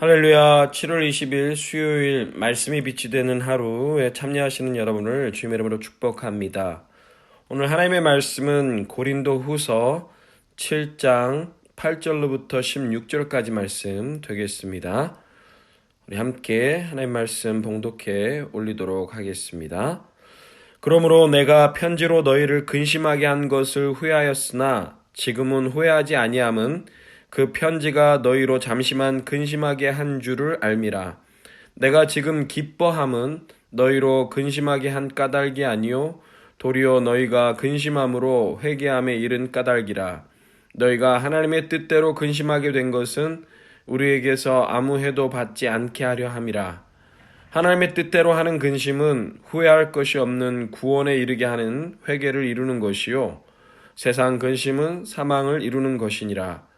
할렐루야. 7월 20일 수요일 말씀이 빛이 되는 하루에 참여하시는 여러분을 주님의 이름으로 축복합니다. 오늘 하나님의 말씀은 고린도 후서 7장 8절로부터 16절까지 말씀 되겠습니다. 우리 함께 하나님 말씀 봉독해 올리도록 하겠습니다. 그러므로 내가 편지로 너희를 근심하게 한 것을 후회하였으나 지금은 후회하지 아니함은 그 편지가 너희로 잠시만 근심하게 한 줄을 알미라. 내가 지금 기뻐함은 너희로 근심하게 한 까닭이 아니요 도리어 너희가 근심함으로 회개함에 이른 까닭이라. 너희가 하나님의 뜻대로 근심하게 된 것은 우리에게서 아무 해도 받지 않게 하려 함이라. 하나님의 뜻대로 하는 근심은 후회할 것이 없는 구원에 이르게 하는 회개를 이루는 것이요 세상 근심은 사망을 이루는 것이니라.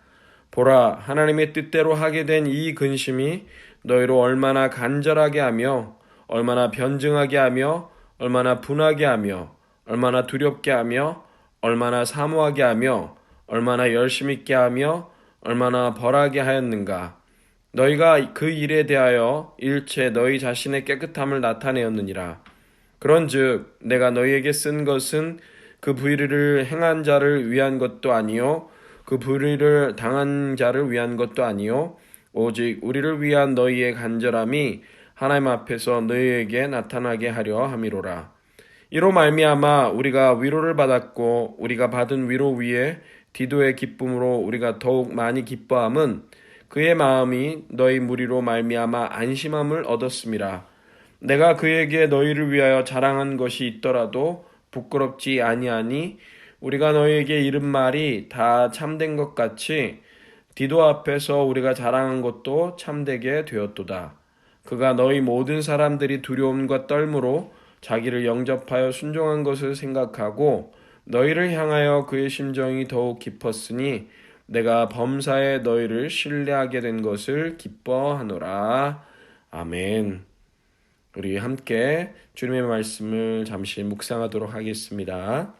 보라, 하나님의 뜻대로 하게 된 이 근심이 너희로 얼마나 간절하게 하며 얼마나 변증하게 하며 얼마나 분하게 하며 얼마나 두렵게 하며 얼마나 사모하게 하며 얼마나 열심 있게 하며 얼마나 벌하게 하였는가. 너희가 그 일에 대하여 일체 너희 자신의 깨끗함을 나타내었느니라. 그런즉 내가 너희에게 쓴 것은 그 불의를 행한 자를 위한 것도 아니요 그 불의를 당한 자를 위한 것도 아니요 오직 우리를 위한 너희의 간절함이 하나님 앞에서 너희에게 나타나게 하려 함이로라. 이로 말미암아 우리가 위로를 받았고 우리가 받은 위로 위에 디도의 기쁨으로 우리가 더욱 많이 기뻐함은 그의 마음이 너희 무리로 말미암아 안심함을 얻었음이라. 내가 그에게 너희를 위하여 자랑한 것이 있더라도 부끄럽지 아니하니 우리가 너희에게 이른 말이 다 참된 것 같이 디도 앞에서 우리가 자랑한 것도 참되게 되었도다. 그가 너희 모든 사람들이 두려움과 떨므로 자기를 영접하여 순종한 것을 생각하고 너희를 향하여 그의 심정이 더욱 깊었으니 내가 범사에 너희를 신뢰하게 된 것을 기뻐하노라. 아멘. 우리 함께 주님의 말씀을 잠시 묵상하도록 하겠습니다.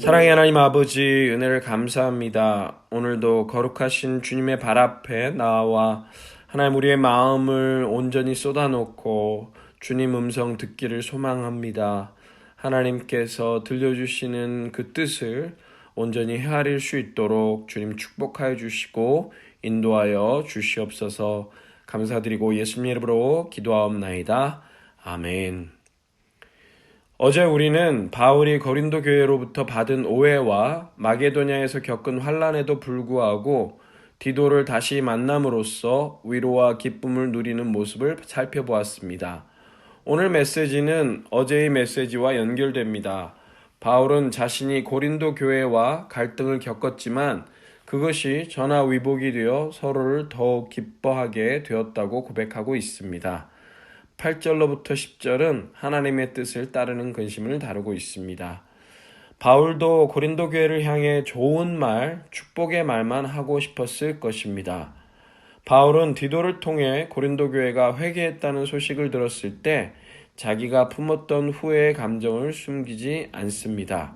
사랑의 하나님 아버지, 은혜를 감사합니다. 오늘도 거룩하신 주님의 발 앞에 나와 하나님 우리의 마음을 온전히 쏟아놓고 주님 음성 듣기를 소망합니다. 하나님께서 들려주시는 그 뜻을 온전히 헤아릴 수 있도록 주님 축복하여 주시고 인도하여 주시옵소서. 감사드리고 예수님 이름으로 기도하옵나이다. 아멘. 어제 우리는 바울이 고린도 교회로부터 받은 오해와 마게도냐에서 겪은 환난에도 불구하고 디도를 다시 만남으로써 위로와 기쁨을 누리는 모습을 살펴보았습니다. 오늘 메시지는 어제의 메시지와 연결됩니다. 바울은 자신이 고린도 교회와 갈등을 겪었지만 그것이 전화위복이 되어 서로를 더욱 기뻐하게 되었다고 고백하고 있습니다. 8절로부터 10절은 하나님의 뜻을 따르는 근심을 다루고 있습니다. 바울도 고린도 교회를 향해 좋은 말, 축복의 말만 하고 싶었을 것입니다. 바울은 디도를 통해 고린도 교회가 회개했다는 소식을 들었을 때 자기가 품었던 후회의 감정을 숨기지 않습니다.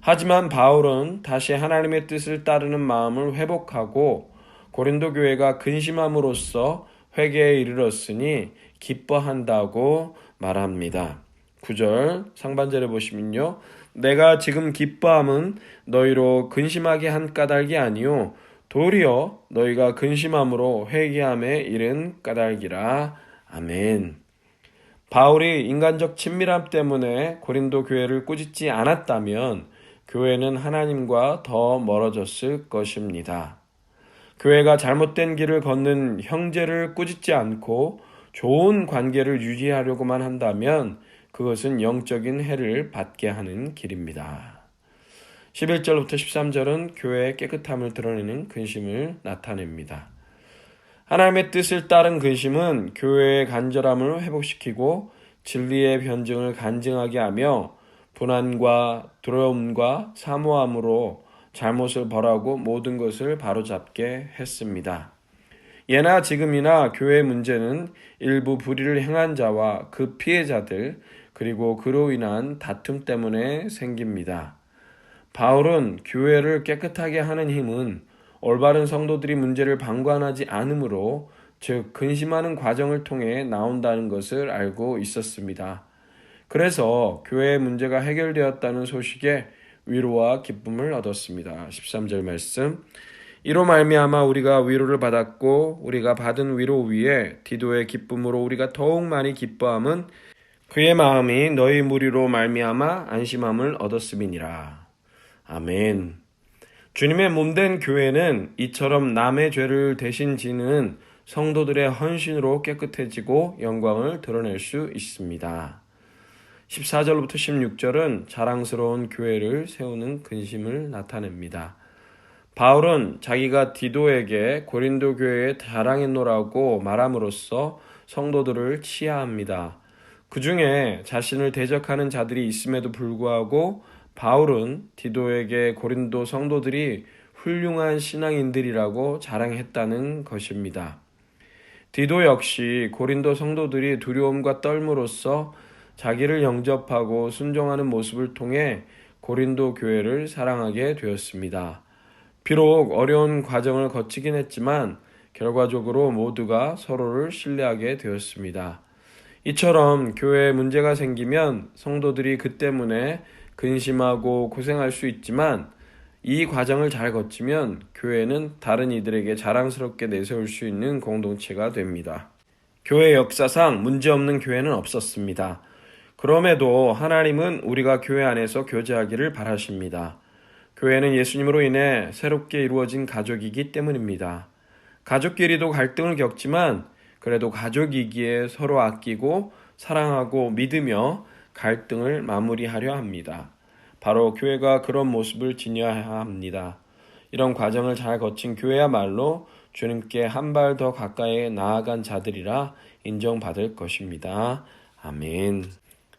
하지만 바울은 다시 하나님의 뜻을 따르는 마음을 회복하고 고린도 교회가 근심함으로써 회개에 이르렀으니 기뻐한다고 말합니다. 9절 상반절에 보시면요. 내가 지금 기뻐함은 너희로 근심하게 한 까닭이 아니요 도리어 너희가 근심함으로 회개함에 이른 까닭이라. 아멘. 바울이 인간적 친밀함 때문에 고린도 교회를 꾸짖지 않았다면 교회는 하나님과 더 멀어졌을 것입니다. 교회가 잘못된 길을 걷는 형제를 꾸짖지 않고 좋은 관계를 유지하려고만 한다면 그것은 영적인 해를 받게 하는 길입니다. 11절부터 13절은 교회의 깨끗함을 드러내는 근심을 나타냅니다. 하나님의 뜻을 따른 근심은 교회의 간절함을 회복시키고 진리의 변증을 간증하게 하며 분한과 두려움과 사모함으로 잘못을 벌하고 모든 것을 바로잡게 했습니다. 예나 지금이나 교회의 문제는 일부 불의를 행한 자와 그 피해자들 그리고 그로 인한 다툼 때문에 생깁니다. 바울은 교회를 깨끗하게 하는 힘은 올바른 성도들이 문제를 방관하지 않으므로 즉 근심하는 과정을 통해 나온다는 것을 알고 있었습니다. 그래서 교회의 문제가 해결되었다는 소식에 위로와 기쁨을 얻었습니다. 13절 말씀. 이로 말미암아 우리가 위로를 받았고 우리가 받은 위로 위에 디도의 기쁨으로 우리가 더욱 많이 기뻐함은 그의 마음이 너희 무리로 말미암아 안심함을 얻었음이니라. 아멘. 주님의 몸된 교회는 이처럼 남의 죄를 대신 지는 성도들의 헌신으로 깨끗해지고 영광을 드러낼 수 있습니다. 14절부터 16절은 자랑스러운 교회를 세우는 근심을 나타냅니다. 바울은 자기가 디도에게 고린도 교회에 자랑했노라고 말함으로써 성도들을 치하합니다. 그 중에 자신을 대적하는 자들이 있음에도 불구하고 바울은 디도에게 고린도 성도들이 훌륭한 신앙인들이라고 자랑했다는 것입니다. 디도 역시 고린도 성도들이 두려움과 떨므로써 자기를 영접하고 순종하는 모습을 통해 고린도 교회를 사랑하게 되었습니다. 비록 어려운 과정을 거치긴 했지만 결과적으로 모두가 서로를 신뢰하게 되었습니다. 이처럼 교회에 문제가 생기면 성도들이 그 때문에 근심하고 고생할 수 있지만 이 과정을 잘 거치면 교회는 다른 이들에게 자랑스럽게 내세울 수 있는 공동체가 됩니다. 교회 역사상 문제없는 교회는 없었습니다. 그럼에도 하나님은 우리가 교회 안에서 교제하기를 바라십니다. 교회는 예수님으로 인해 새롭게 이루어진 가족이기 때문입니다. 가족끼리도 갈등을 겪지만 그래도 가족이기에 서로 아끼고 사랑하고 믿으며 갈등을 마무리하려 합니다. 바로 교회가 그런 모습을 지녀야 합니다. 이런 과정을 잘 거친 교회야말로 주님께 한 발 더 가까이 나아간 자들이라 인정받을 것입니다. 아멘.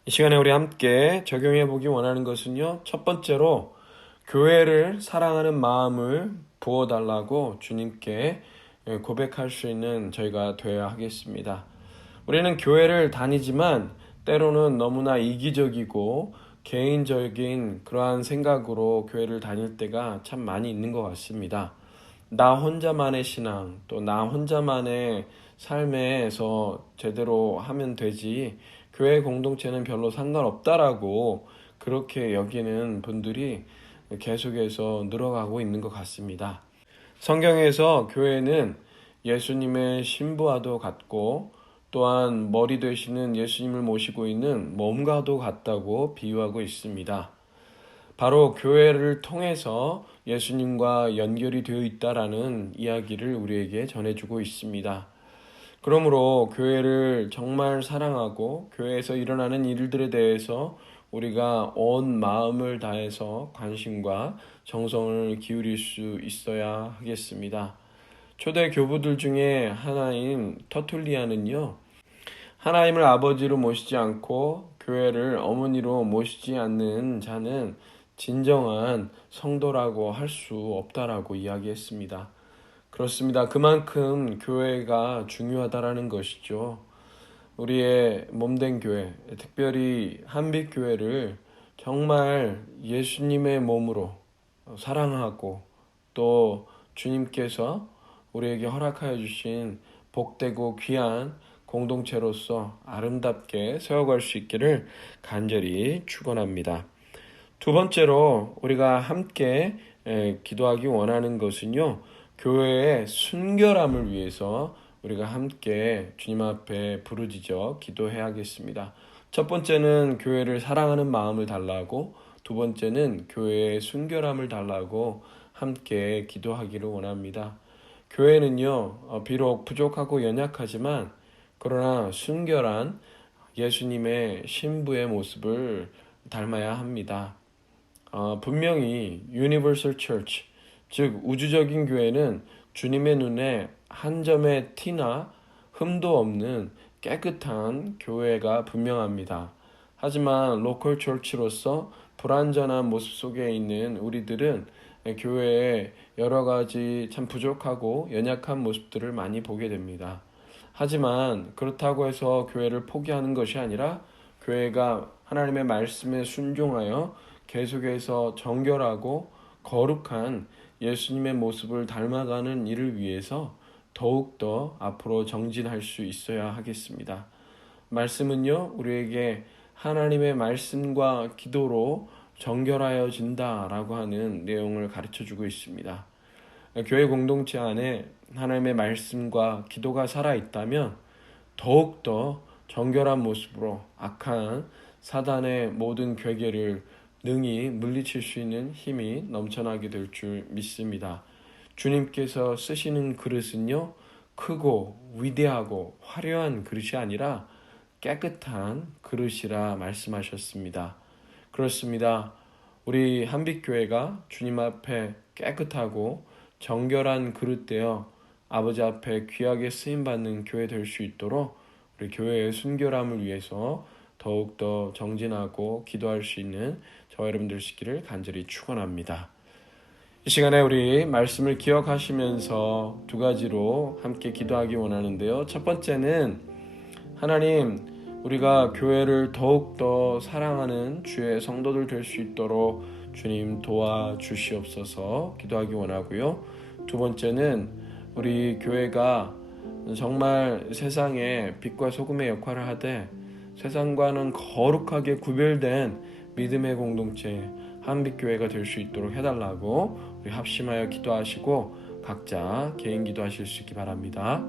이 시간에 우리 함께 적용해 보기 원하는 것은요. 첫 번째로 교회를 사랑하는 마음을 부어달라고 주님께 고백할 수 있는 저희가 되어야 하겠습니다. 우리는 교회를 다니지만 때로는 너무나 이기적이고 개인적인 그러한 생각으로 교회를 다닐 때가 참 많이 있는 것 같습니다. 나 혼자만의 신앙, 또 나 혼자만의 삶에서 제대로 하면 되지 교회 공동체는 별로 상관없다라고 그렇게 여기는 분들이 계속해서 늘어가고 있는 것 같습니다. 성경에서 교회는 예수님의 신부와도 같고 또한 머리 되시는 예수님을 모시고 있는 몸과도 같다고 비유하고 있습니다. 바로 교회를 통해서 예수님과 연결이 되어 있다라는 이야기를 우리에게 전해주고 있습니다. 그러므로 교회를 정말 사랑하고 교회에서 일어나는 일들에 대해서 우리가 온 마음을 다해서 관심과 정성을 기울일 수 있어야 하겠습니다. 초대 교부들 중에 하나인 터툴리안은요, 하나님을 아버지로 모시지 않고 교회를 어머니로 모시지 않는 자는 진정한 성도라고 할 수 없다라고 이야기했습니다. 그렇습니다. 그만큼 교회가 중요하다라는 것이죠. 우리의 몸된 교회, 특별히 한빛교회를 정말 예수님의 몸으로 사랑하고 또 주님께서 우리에게 허락하여 주신 복되고 귀한 공동체로서 아름답게 세워갈 수 있기를 간절히 축원합니다. 두 번째로 우리가 함께 기도하기 원하는 것은요, 교회의 순결함을 위해서 우리가 함께 주님 앞에 부르짖어 기도해야겠습니다. 첫 번째는 교회를 사랑하는 마음을 달라고, 두 번째는 교회의 순결함을 달라고 함께 기도하기를 원합니다. 교회는요, 비록 부족하고 연약하지만 그러나 순결한 예수님의 신부의 모습을 닮아야 합니다. 분명히 Universal Church, 즉 우주적인 교회는 주님의 눈에 한 점의 티나 흠도 없는 깨끗한 교회가 분명합니다. 하지만 로컬 처치로서 불완전한 모습 속에 있는 우리들은 교회에 여러 가지 참 부족하고 연약한 모습들을 많이 보게 됩니다. 하지만 그렇다고 해서 교회를 포기하는 것이 아니라 교회가 하나님의 말씀에 순종하여 계속해서 정결하고 거룩한 예수님의 모습을 닮아가는 일을 위해서 더욱더 앞으로 정진할 수 있어야 하겠습니다. 말씀은요, 우리에게 하나님의 말씀과 기도로 정결하여진다라고 하는 내용을 가르쳐주고 있습니다. 교회 공동체 안에 하나님의 말씀과 기도가 살아있다면 더욱더 정결한 모습으로 악한 사단의 모든 괴계를 능히 물리칠 수 있는 힘이 넘쳐나게 될 줄 믿습니다. 주님께서 쓰시는 그릇은요, 크고 위대하고 화려한 그릇이 아니라 깨끗한 그릇이라 말씀하셨습니다. 그렇습니다. 우리 한빛교회가 주님 앞에 깨끗하고 정결한 그릇 되어 아버지 앞에 귀하게 쓰임받는 교회 될 수 있도록 우리 교회의 순결함을 위해서 더욱더 정진하고 기도할 수 있는 저와 여러분들 되시기를 간절히 축원합니다. 이 시간에 우리 말씀을 기억하시면서 두 가지로 함께 기도하기 원하는데요. 첫 번째는 하나님, 우리가 교회를 더욱더 사랑하는 주의 성도들 될 수 있도록 주님 도와주시옵소서 기도하기 원하고요. 두 번째는 우리 교회가 정말 세상에 빛과 소금의 역할을 하되 세상과는 거룩하게 구별된 믿음의 공동체 한빛교회가 될 수 있도록 해달라고 우리 합심하여 기도하시고 각자 개인 기도하실 수 있기 바랍니다.